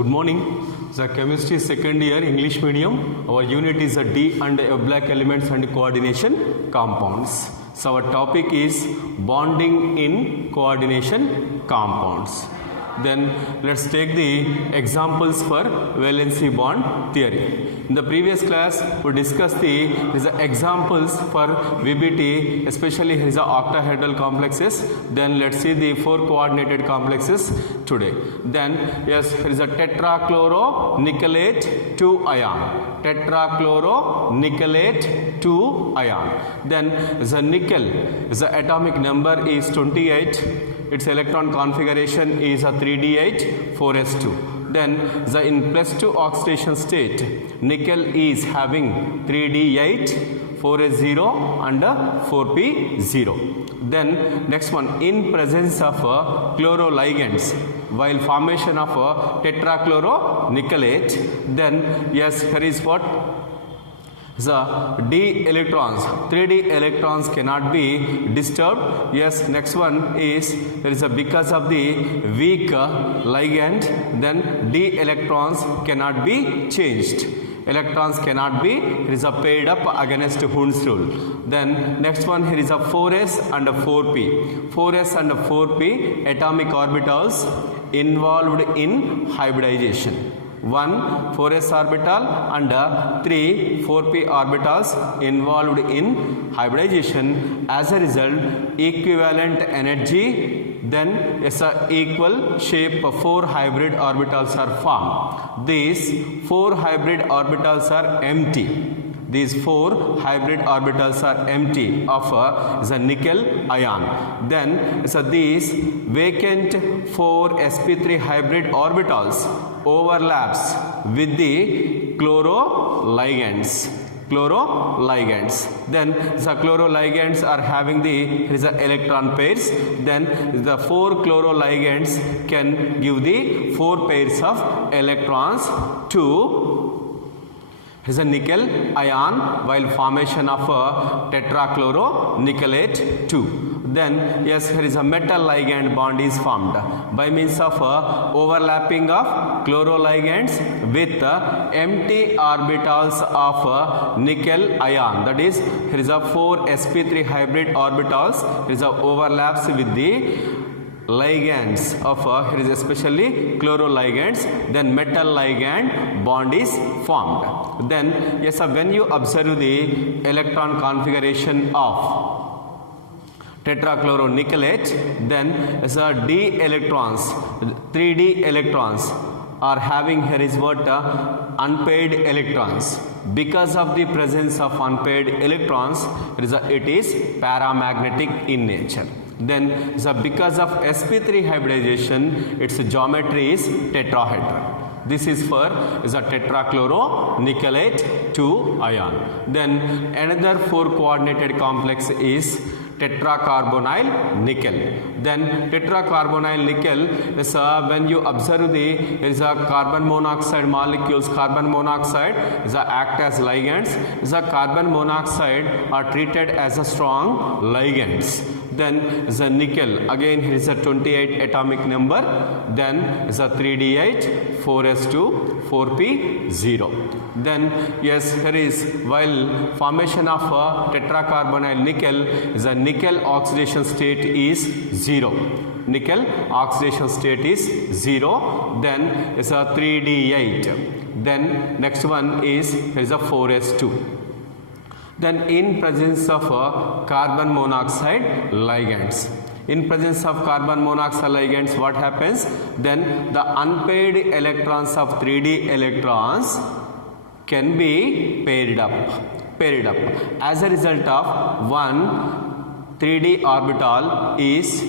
good morning. The chemistry second year English medium. Our unit is the D and F black elements and coordination compounds. So our topic is bonding in coordination compounds. Then let's take the examples for valency bond theory. In the previous class, we discussed the examples for VBT, especially here is the octahedral complexes. Then let's see the 4 coordinated complexes today. Then yes, here is a tetrachloronickelate 2 ion. Tetrachloronickelate 2 ion. Then the nickel, the atomic number is 28. Its electron configuration is a 3d8 4s2. Then the in +2 oxidation state, nickel is having 3d8 4s0 and 4p0. Then next one, in presence of chloroligands, while formation of tetrachloronickelate, then yes, here is what? The d electrons, 3d electrons cannot be disturbed. Yes, next one is there is a because of the weak ligand, then d electrons cannot be changed. Electrons cannot be, here is a paired up against Hund's rule. Then next one, here is a 4s and a 4p. 4s and 4p atomic orbitals involved in hybridization. 1 4s orbital and 3 4p orbitals involved in hybridization. As a result, equivalent energy, then yes, equal shape 4 hybrid orbitals are formed. These 4 hybrid orbitals are empty. These 4 hybrid orbitals are empty of the nickel ion. Then so these vacant 4 sp3 hybrid orbitals overlaps with the chloroligands. Then the chloroligands are having the electron pairs. Then the 4 chloroligands can give the 4 pairs of electrons to is a nickel ion while formation of tetrachloronickelate 2. Then yes, here is a metal ligand bond is formed by means of overlapping of chloroligands with empty orbitals of nickel ion. That is, here is a 4 sp3 hybrid orbitals. Here is a overlaps with the ligands of here is especially chloroligands. Then metal ligand bond is formed. Then yes, when you observe the electron configuration of tetrachloronickelate, then as d electrons, 3d electrons are having here is what unpaired electrons. Because of the presence of unpaired electrons, it is paramagnetic in nature. Then because of sp3 hybridization, its geometry is tetrahedral. This is for is a tetrachloronickelate 2 ion. Then another 4 coordinated complex is tetracarbonyl nickel. Then tetracarbonyl nickel is when you observe the there is a carbon monoxide molecules. Carbon monoxide is act as ligands. Is a carbon monoxide are treated as a strong ligands. Then is a nickel, again here is a 28 atomic number. Then is a 3d8 4s2 4p0. Then yes, here is while formation of tetracarbonyl nickel is a nickel oxidation state is 0. Nickel oxidation state is 0. Then is a 3d8. Then next one is here is a 4s2. Then in presence of carbon monoxide ligands. In presence of carbon monoxide ligands, what happens? Then the unpaired electrons of 3d electrons can be paired up. As a result of one 3d orbital is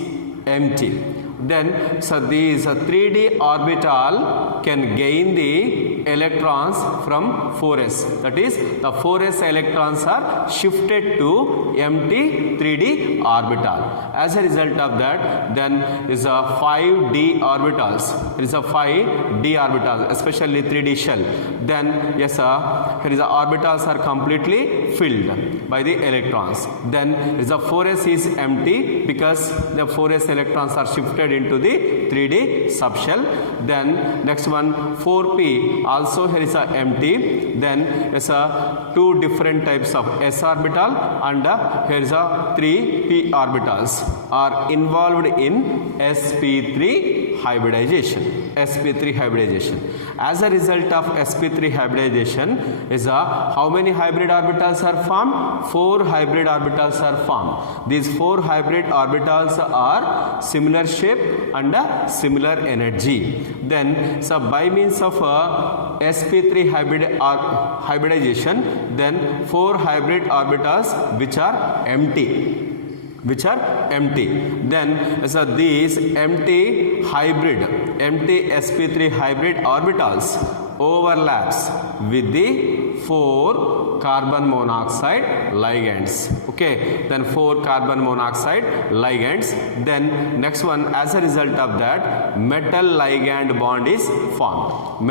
empty. Then so these 3d orbital can gain the electrons from 4s. That is, the 4s electrons are shifted to empty 3d orbital. As a result of that, then is a 5d orbitals. There is a 5d orbitals, especially 3d shell. Then yes, here is the orbitals are completely filled by the electrons. Then is the 4s is empty because the 4s electrons are shifted inserted into the 3D subshell. Then next one 4p, also here is a empty. Then is a two different types of s orbital, and here is a 3p orbitals are involved in sp3 hybridization. sp3 hybridization. As a result of sp3 hybridization is how many hybrid orbitals are formed? 4 hybrid orbitals are formed. These 4 hybrid orbitals are similar shape and similar energy. Then so by means of sp3 hybridization, then 4 hybrid orbitals which are empty. Then so these empty sp3 hybrid orbitals overlaps with the 4 carbon monoxide ligands. Okay, then 4 carbon monoxide ligands. Then next one, as a result of that, metal ligand bond is formed.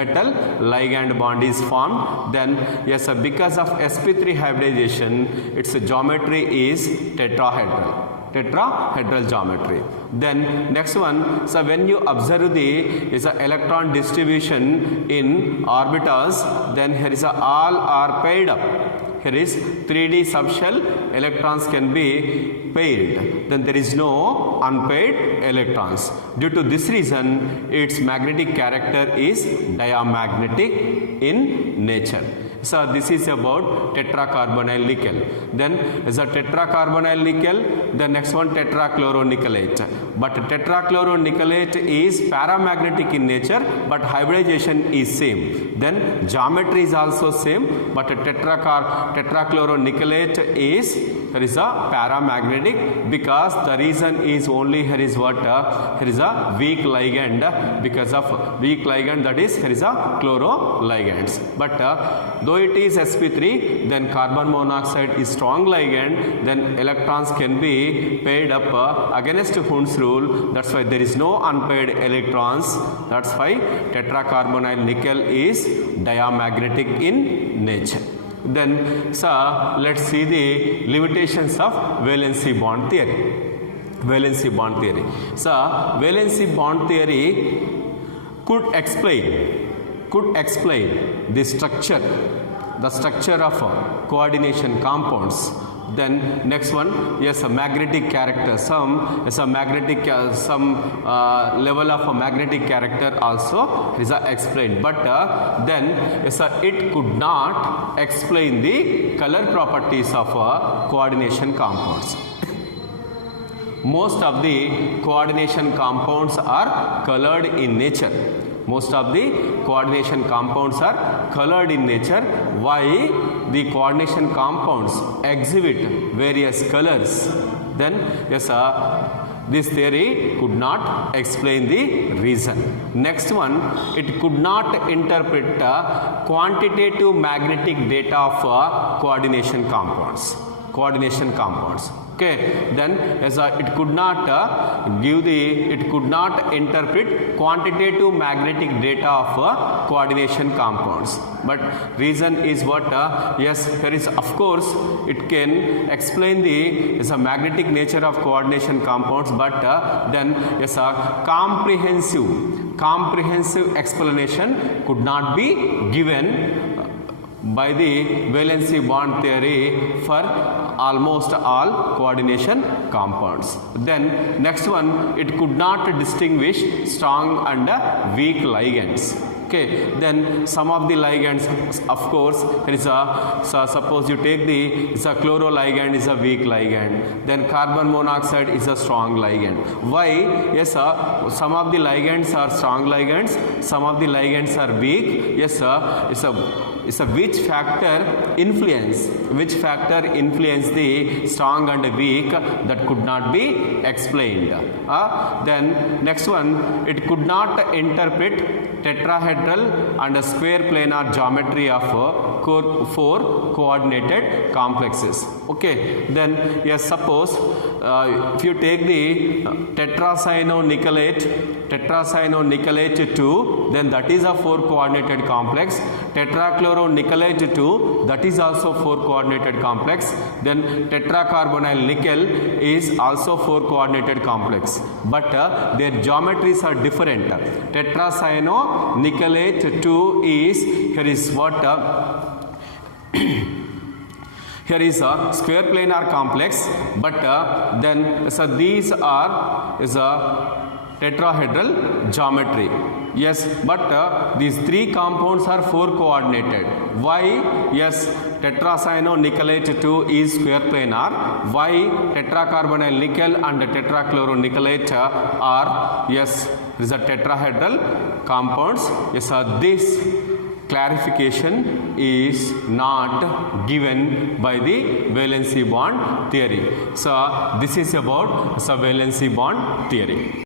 Then yes, because of sp3 hybridization, its geometry is tetrahedral geometry. Then next one, so when you observe the electron distribution in orbitals, then here is all are paired up. Here is 3D subshell, electrons can be paired. Then there is no unpaired electrons. Due to this reason, its magnetic character is diamagnetic in nature. So this is about tetracarbonyl nickel. Then is a tetracarbonyl nickel. The next one tetrachloronickelate. But tetrachloronickelate is paramagnetic in nature, but hybridization is same. Then geometry is also same, but tetrachloronickelate is there is a paramagnetic, because the reason is only here is what here is a weak ligand. Because of weak ligand, that is here is a chloroligands. But though it is sp3, then carbon monoxide is strong ligand, then electrons can be paired up against Hund's rule. That's why there is no unpaired electrons. That's why tetracarbonyl nickel is diamagnetic in nature. Then so let's see the limitations of valency bond theory. So valency bond theory could explain the structure of coordination compounds. Then next one, yes, a magnetic character, some level of a magnetic character also is explained. But then yes, it could not explain the color properties of coordination compounds. Most of the coordination compounds are colored in nature. Why? The coordination compounds exhibit various colors. Then yes, this theory could not explain the reason. Next one, it could not interpret quantitative magnetic data of coordination compounds. Okay, then as it could not interpret quantitative magnetic data of coordination compounds. But reason is what? Yes, there is, of course, it can explain the magnetic nature of coordination compounds, but then yes, a comprehensive explanation could not be given by the valency bond theory for almost all coordination compounds. Then next one, it could not distinguish strong and weak ligands. Okay, then some of the ligands, of course, there is suppose you take the chloroligand is a weak ligand, then carbon monoxide is a strong ligand. Why? Yes, some of the ligands are strong ligands, some of the ligands are weak. Yes, which factor influence the strong and weak, that could not be explained. Then next one, it could not interpret tetrahedral and a square planar geometry of 4 coordinated complexes. Okay, then yes, suppose if you take the tetracyanonickelate 2, then that is a 4 coordinated complex. Tetrachloronickelate 2, that is also 4 coordinated complex. Then tetracarbonyl nickel is also 4 coordinated complex, but their geometries are different. Tetracyanonickelate 2 is, here is what here is a square planar complex, but then so these are is a tetrahedral geometry. Yes, but these 3 compounds are 4 coordinated. Why? Yes, tetracyanonickelate 2 is square planar. Why tetracarbonyl nickel and tetrachloronickelate are, yes, is a tetrahedral compounds. Yes, this clarification is not given by the valency bond theory. So this is about valency bond theory.